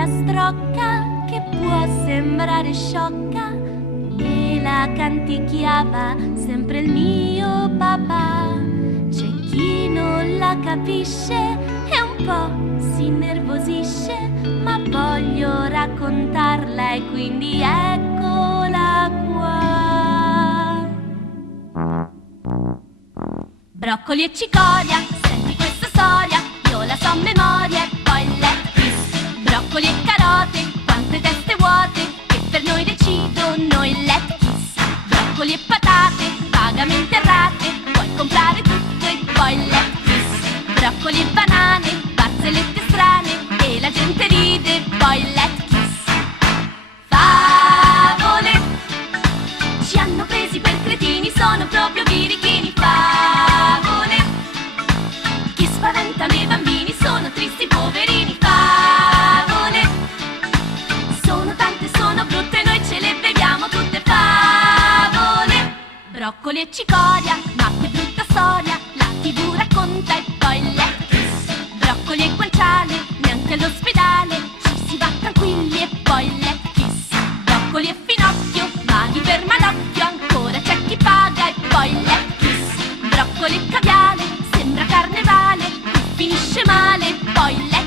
filastrocca che può sembrare sciocca e la canticchiava sempre il mio papà. C'è chi non la capisce e un po' si innervosisce, ma voglio raccontarla e quindi eccola qua. Broccoli e cicoria, senti questa storia, io la so a memoria e poi let's kiss. Broccoli e carote, quante teste vuote, che per noi decidono il let's kiss. Broccoli e patate, vagamente errate, puoi comprare tutto e poi let's kiss. Broccoli e banane, barzellette strane, e la gente ride e poi let's kiss. Favole, ci hanno presi per cretini, sono proprio birichini. Favole, che spaventano i bambini, sono tristi poverini. Favole, sono tante, sono brutte, noi ce le beviamo tutte. Favole, broccoli e cicoria, ma che brutta storia, la TV racconta e poi let's kiss. Broccoli e guanciale, neanche all'ospedale, ci si va tranquilli e poi let's kiss. Broccoli e finocchio, maghi per malocchio, ancora c'è chi paga e poi let's kiss. Broccoli e caviale, sembra carnevale, finisce male, poi let's